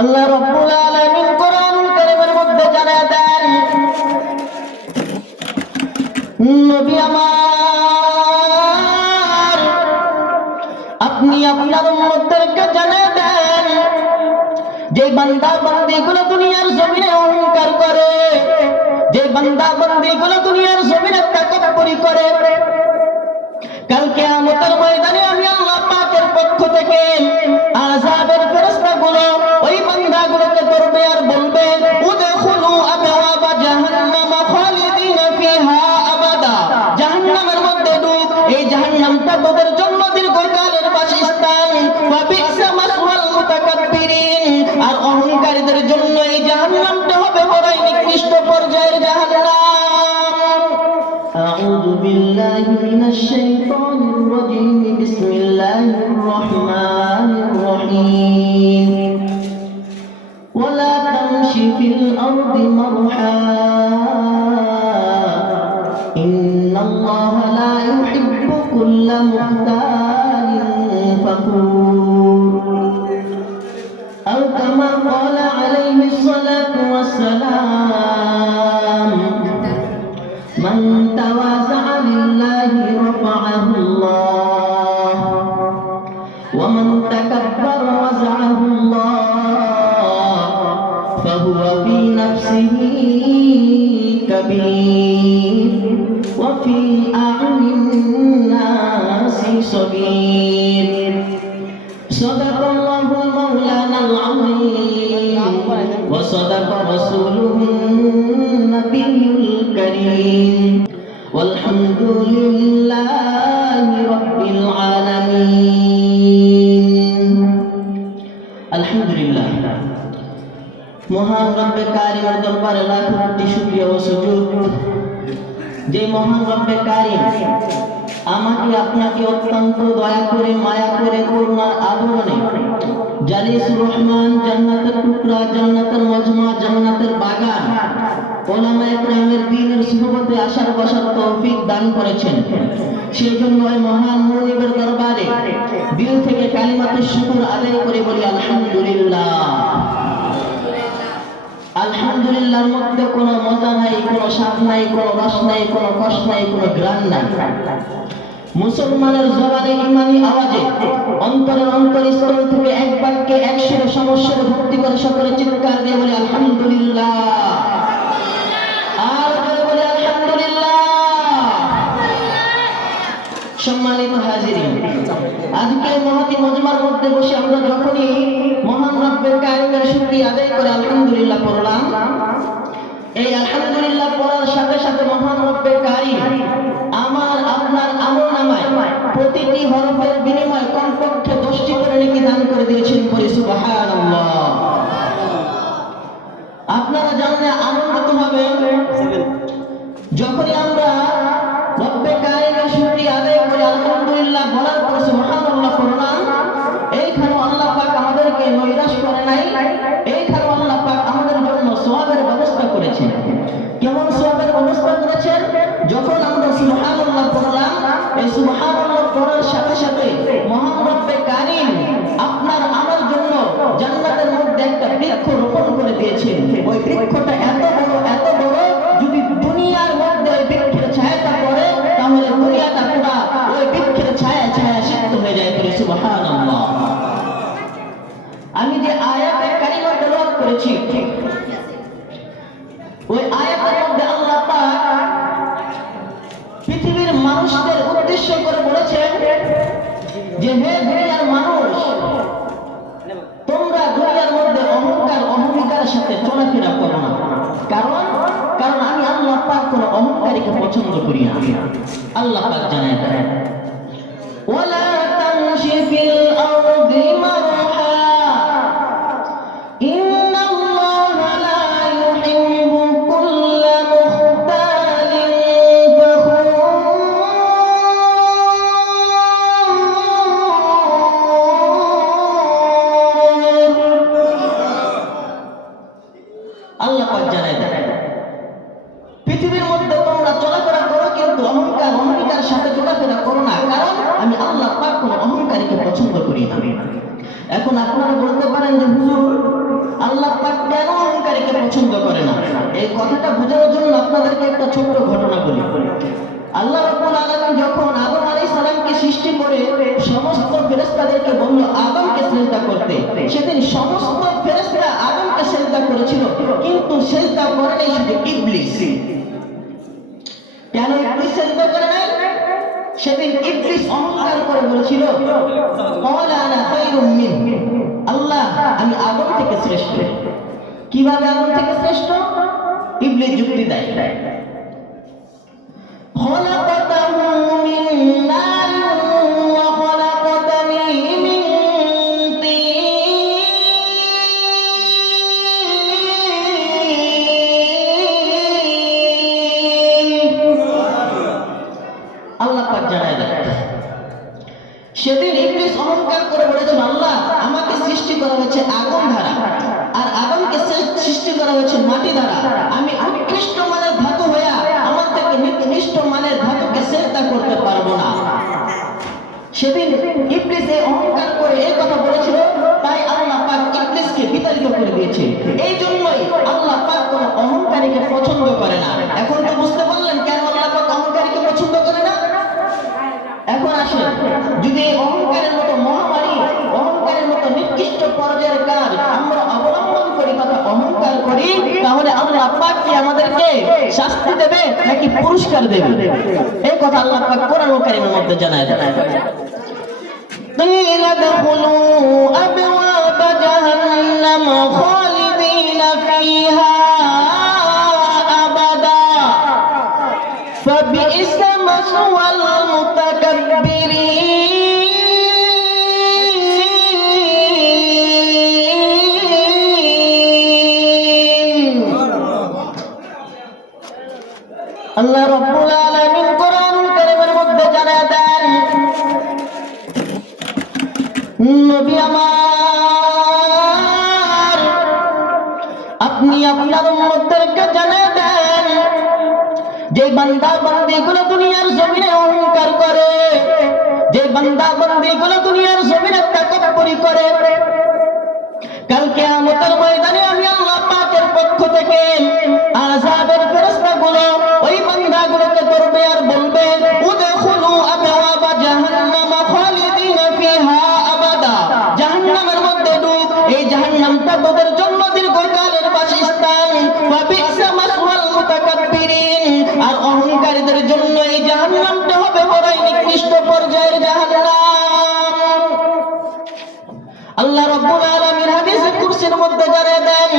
আল্লাহ রাব্বুল আলামিন কোরআনুল কারীমের মধ্যে জানায় দেন, নবী আমার, আপনি আপনার উম্মতদেরকে জানায় দেন, যে বান্দা বান্দীগুলো দুনিয়ার জমিনে অহংকার করে, যে বান্দা বান্দীগুলো দুনিয়ার জমিনে তাকাব্বুরি করে, কাল কিয়ামতের ময়দানে আমি আল্লাহ পাকের পক্ষ থেকে আযাবের ফেরেশতাগুলো ওই বান্দাগুলোকে ধরবে আর বলবে, উদখুলু আবওয়াবা জাহান্নাম খালিদিনা ফিহা আবাদা, জাহান্নামের মধ্যে ঢুক, এই জাহান্নামটা তোদের জন্য দীর্ঘকালের বাসস্থান, ওয়া বি'সা মাসওয়াল মুতাকাব্বিরিন, আর অহংকারীদের জন্য এই জাহান্নামটা হবে বড়ই নিকৃষ্ট পর্যায়ের জাহান্নাম। أعوذ بالله من الشيطان الرجيم بسم الله الرحمن الرحيم ولا تمش في الأرض مرحا إن الله لا يحب كل مختال فخور أو كما قال عليه الصلاة والسلام من تواضع لله رفعه الله ومن تكبر وزعه الله فهو في نفسه كبير وفي أعين الناس صغير صدق الله مولانا العظيم وصدق رسوله النبي الكريم والحمد لله رب العالمين الحمد لله মহান রব্বে কারিমের দরবারে লাখ কোটি শুকরিয়া ও সুজুদ, যে মহান রব্বে কারিম আমাকে আপনাকে অত্যন্ত দয়া করে মায়া করে করুণার আদরণে জালিসুর রহমান, জান্নাতের টুকরা, জান্নাতের মজমা, জান্নাতের বাগান, ওলামায়ে কেরামের দ্বীনের সুহবতে আসার বসার তৌফিক দান করেছেন। সেই জন্য ওই মহান মুনিবের দরবারে দিল থেকে কালিমাতুশ শুকর আদায় করে বলি আলহামদুলিল্লাহ। আলহামদুলিল্লাহর মধ্যে কোনো মজা নাই, কোনো স্বাদ নাই, কোনো রস নাই, কোনো কষ্ট নাই, কোনো গ্রাণ নাই। মুসলমানের জবানে ইমানি আওয়াজে অন্তরের অন্তরস্থল থেকে এক বাক্যে এক সুরে সমস্যার ভক্তি করে সকলে চিৎকার দিয়ে বলি আলহামদুলিল্লাহ। আর বলি আলহামদুলিল্লাহ। সম্মানিত হাজিরিন, আজকে মহতী মজমার মধ্যে বসে আমরা যখনই মহান রব্বের কারিমের শুকরিয়া আদায় করে আলহামদুলিল্লাহ পড়লাম, এই আলহামদুলিল্লাহ পড়ার সাথে সাথে মহান রব্বের কারিম আমার আপনার আমলনামায় প্রতিটি হরফের বিনিময়ে কমপক্ষে 10টি করে নেকি দান করে দিয়েছেন। বলি সুবহানাল্লাহ। আপনারা জানেন আনন্দিত হবে যখনই আমরা রব্বে কারিমের শুকরিয়া আদায় করে আলহামদুলিল্লাহ বলার পর সুবহানাল্লাহ পড়লাম। এইখানে আল্লাহ পাক আমাদেরকে নৈরাশ করে নাই, এইখানে আল্লাহ পাক আমাদের জন্য সওয়াবের ব্যবস্থা করেছেন। কেমন সওয়াবের ব্যবস্থা করেছেন? যখন আমরা সুবহানাল্লাহ পড়লাম, এই সুবহানাল্লাহ পড়ার সাথে সাথে মহান রব্বে কারিম আপনার আমার জন্য জান্নাতের মধ্যে একটা বৃক্ষ রোপণ করে দিয়েছেন। ওই বৃক্ষটা এত বড়, যদি দুনিয়ার মধ্যে ওই বৃক্ষের ছায়াটা পড়ে তাহলে দুনিয়াটা পুরা ওই বৃক্ষের ছায়া সিক্ত হয়ে যায়। বলি সুবহানাল্লাহ। আমি যে আয়াতে কারিমা তেলাওয়াত করেছি, ওই আয়াতের মধ্যে আল্লাহ পাক পৃথিবীর মানুষদের উদ্দেশ্য করে বলেছেন যে হে দুনিয়ার মানুষ, তোমরা দুনিয়ার মধ্যে অহংকারের সাথে চলাফেরা করো না। কারণ আমি আল্লাহ পাক কোনো অহংকারীকে পছন্দ করি না। আল্লাহ পাক জানায় দেন, ওয়ালা তামশি ফিল আরদি মারহা ইন্নাল্লাহা লা ইউহিব্বু কুল্লা মুখতালিন ফখুর। আল্লাহ পাক জানায় দেন, পৃথিবীর মধ্যে তোমরা চলাফেরা করো কিন্তু অহংকার সাথে চলাফেরা করো না, কারণ আমি আল্লাহ পাক কোনো অহংকারীকে পছন্দ করি না। এখন আপনারা বলতে পারেন যে হুজুর পছন্দ করে না। এই কথাটা বোঝানোর জন্য আপনাদেরকে একটা ছোট্ট ঘটনা বলি। আল্লাহ রাব্বুল আলামিন যখন আদম আলাইহিস সালামকে সৃষ্টি করে সমস্ত ফেরেশতাদেরকে বলল আদমকে সিজদা করতে, সেদিন সমস্ত ফেরেশতা আদমকে সিজদা করেছিল, কিন্তু সিজদা করে নাই শুধু ইবলিস। কেন ইবলিস সিজদা করে নাই? সেদিন ইবলিস অহংকার করে বলেছিল ক্বালা আনা খায়রুম মিন, আল্লাহ আমি আদম থেকে শ্রেষ্ঠ। কিভাবে আদম থেকে শ্রেষ্ঠ? ইবলিস যুক্তি দেয়, খলাকতাহু মিন নারিন ওয়া খলাকতানি মিন তিন। আল্লাহ পাক জানায় দেয়, সেদিন ইবলিস অহংকার করে বলেছিল আল্লাহ আমাকে সৃষ্টি করা হয়েছে আগুন দ্বারা, আর আদমকে সৃষ্টি করা হয়েছে মাটি দ্বারা। আমি উৎকৃষ্ট মানের ধাতু হইয়া আমার থেকে নিকৃষ্ট মানের ধাতুকে সিজদা করতে পারবো না। সেদিন ইবলিস অহংকার করে এই কথা বলেছিল, তাই আল্লাহ পাক ইবলিসকে বিতাড়িত করে দিয়েছে। এই জন্যই আল্লাহ পাক কোনো অহংকারীকে পছন্দ করে না। এখন তো বুঝতে পারলেন কেন আল্লাহ পাক অহংকারীকে পছন্দ করে না? এখন আসেন, যদি অহংকারের মতো মহামারী, অহংকারের মতো নিকৃষ্ট পর্যায়ের কাজ আমরা অবলম্বন করি, কথা অহংকার করি, তাহলে আল্লাহ পাক কি আমাদেরকে শাস্তি দেবে নাকি পুরস্কার দেবে? এই কথা আল্লাহ পাক কোরআন কারীমের মধ্যে জানায় দেয়, قيل ادخلوا أبواب جهنم خالدين فيها أبدا فبئس مثوى المتكبرين। আল্লাহ রাব্বুল আলামিন কোরআনুল কারীমের মধ্যে জানায় দেন, নবী আমার আপনি আপনার উম্মতদেরকে জানায় দেন, যে বান্দা বান্দীগুলো দুনিয়ার জমিনে অহংকার করে, যে বান্দা বান্দীগুলো দুনিয়ার জমিনে তাকাব্বুরি করে, কাল কিয়ামতের ময়দানে আমি আল্লাহ পাকের পক্ষ থেকে আযাবের ফেরেশতাগুলো ওই বান্দাগুলোকে ধরবে আর বলবে উদখুলু আবওয়াবা জাহান্নাম খালিদিনা ফিহা আবাদা, জাহান্নামের মধ্যে ঢুক, এই জাহান্নামটা তোদের জন্য দীর্ঘকালের বাসস্থান। ওয়া বি'সা মাসওয়াল মুতাকাব্বিরিন, আর অহংকারীদের জন্য এই জাহান্নামটা হবে বড়ই নিকৃষ্ট পর্যায়ের জাহান্নাম। আল্লাহ রাব্বুল আলামিন হাদিসে কুরসির মধ্যে জানিয়ে দেন,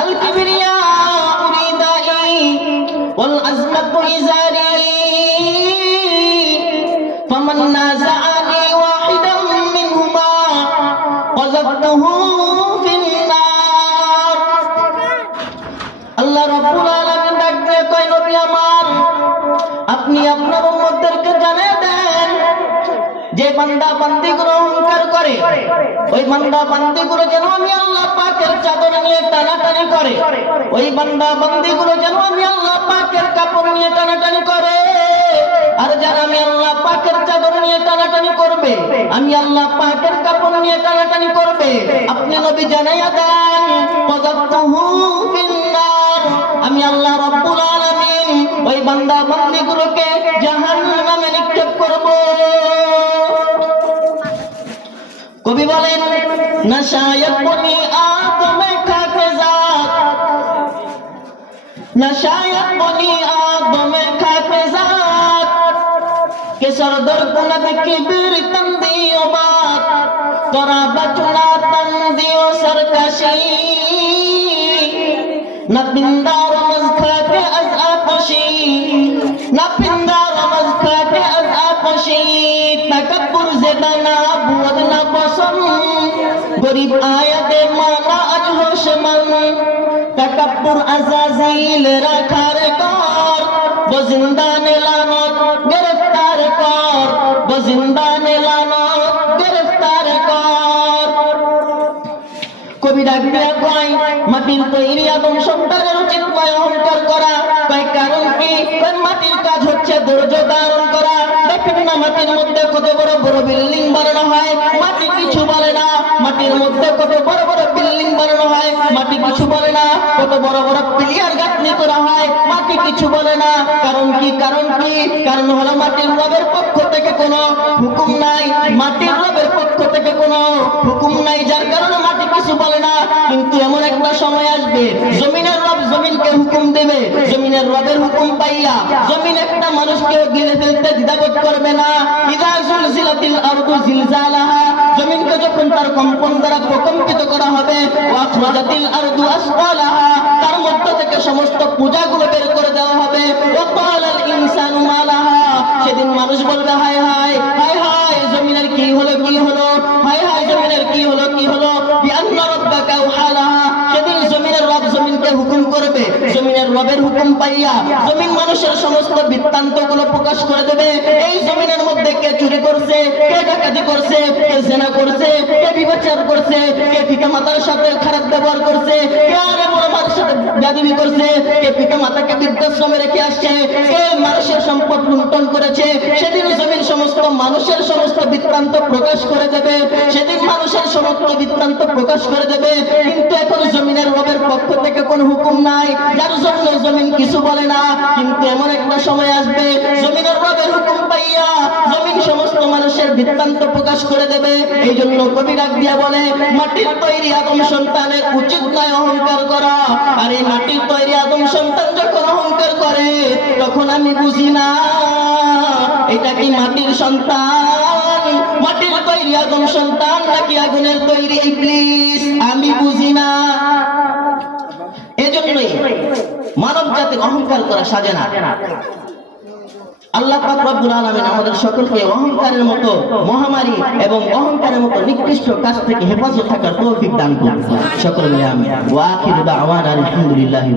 আল কিবরিয়া উরিদাই ওয়াল আজমাতু ইজারি ফামান নাযাআনি ওয়াহিদাম মিনহুমা ওয়াযাবতুহু ফিন নার। আল্লাহ রাব্বুল আলামিন ডাকতে কয়, নবী আমার আপনি আপনার উম্মতদেরকে জানিয়ে দেন, যে বান্দা বান্দীগুলো অহংকার করে ওই বান্দা বান্দীগুলো যেন আমি আল্লাহ পাকের চাদর নিয়ে টানাটানি করে, ওই বান্দা বান্দীগুলো যেন আমি আল্লাহ পাকের কাপড় নিয়ে টানাটানি করে। আর যারা আমি আল্লাহ পাকের চাদর নিয়ে টানাটানি করবে, আমি আল্লাহ পাকের কাপড় নিয়ে টানাটানি করবে, আপনি নবী জানাইয়া দেন ওয়াযাবতুহু ফিন নার, আমি আল্লাহ রাব্বুল আলামিন ওই বান্দা বান্দীগুলোকে জাহান্নামে নিক্ষেপ করব। কবি বলেন, নশায়ত বনি আদম খাকে জাত, নশায়ত বনি আদম খাকে জাত, কে সরদর কুনত কিবির তন্দিও বাত, তোরা বচনা তন্দিও সরকশি, না পিন্দার মজখাকে আজ আপশি, না পিন্দার মজখাকে আজ আপশি, তাকাব্বুর জেদানা বুদ না পছন্দ, গরিব আয়াতে মানা আজ হোশমান, তাকাব্বুর আজাজিল রাখার কর, বজিন্দানে লানত গ্রেফতার কর, বজিন্দানে লানত গ্রেফতার কর। কবি ডাক দিয়া কয়, মাটির তৈরি আদম সন্তানের উচিত নয় অহংকার করা। কয় কারণ কি? মাটির কাজ হচ্ছে ধৈর্য ধারণ করা। দেখেন না মাটির মধ্যে কত বড় বড় বিল্ডিং বানানো হয়, মাটি কিছু বলে না। মাটির মধ্যে কত বড় বড় বিল্ডিং বানানো হয়, মাটি কিছু বলে না। কত বড় বড় প্লেয়ার গাঁথনি করা হয়, মাটি কিছু বলে না। কারণ কি? কারণ হলো মাটির রবের পক্ষ থেকে কোনো হুকুম নাই, মাটির রবের পক্ষ থেকে কোনো হুকুম নাই, যার কারণে মাটি কিছু বলে না। কিন্তু এমন একটা সময় আসবে জমিনের রব জমিনকে হুকুম দেবে, জমিনের রবের হুকুম পাইয়া জমিন একটা মানুষকে গিলে ফেলতে দ্বিধাবোধ করবে না। ইযা যুলজিলাতিল আরদু জিলজালাহা, জমিনকে যখন তার কম্পন দ্বারা প্রকম্পিত করা হবে, ওয়া আখরাজাতিল আরদু আসকালাহা, তার মধ্য থেকে সমস্ত পূজাগুলো বের করে দেওয়া হবে। ওয়া ক্বালাল ইনসানু মা লাহা, সেদিন মানুষ বলবে হায় হায় হায় হায় জমিনের কি হলো হায় হায় জমিনের কি হলো বিআন্না রাব্বাকা ওয়াহালাহা, সেদিন জমিনের রব জমিনকে হুকুম করবে, জমিনের রবের হুকুম পাইয়া জমিন মানুষের সমস্ত বৃত্তান্তগুলো প্রকাশ করে দেবে। এই জমিনের মধ্যে কে চুরি করছে, কে ডাকাতি করছে, কে জিনা করছে, কে ব্যভিচার করছে, কে পিতামাতার সাথে খারাপ ব্যবহার করছে, কে আরে বড় মার সাথে বেয়াদবি করছে, কে পিতামাতাকে বৃদ্ধাশ্রমে রেখে আসছে, কে মানুষের সম্পদ লুণ্ঠন করেছে। সেদিন জমিন সমস্ত মানুষের সমস্ত বৃত্তান্ত প্রকাশ করে দেবে, সেদিন মানুষের সমস্ত বৃত্তান্ত প্রকাশ করে দেবে। কিন্তু এখন জমিনের রবের পক্ষ থেকে কোনো হুকুম নাই, যার জন্য জমিন কিছু বলে না। কিন্তু এমন একটা সময় আসবে জমিনের রবের হুকুম পাইয়া জমিন সমস্ত মানুষের বৃত্তান্ত প্রকাশ করে দেবে। এই জন্য কবি ডাক দিয়া বলে, মাটির তৈরি আদম সন্তানের উচিত নয় অহংকার করা। আর এই মাটির তৈরি আদম সন্তান যখন অহংকার করে তখন আমি বুঝি না এটা কি মাটির সন্তান, মাটির তৈরি আদম সন্তান নাকি আগুনের তৈরি ইবলিস, আমি বুঝি না। এজন্যই মানব জাতির অহংকার করা সাজে না। আল্লাহ পাক রব্বুল আলামিন আমাদের সকলকে অহংকারের মতো মহামারী এবং অহংকারের মতো নিকৃষ্ট কাজ থেকে হেফাজত থাকার তৌফিক দান করুন। সকলে মিলে আমিন। ওয়া আখিরু দাওয়ানা আলহামদুলিল্লাহি।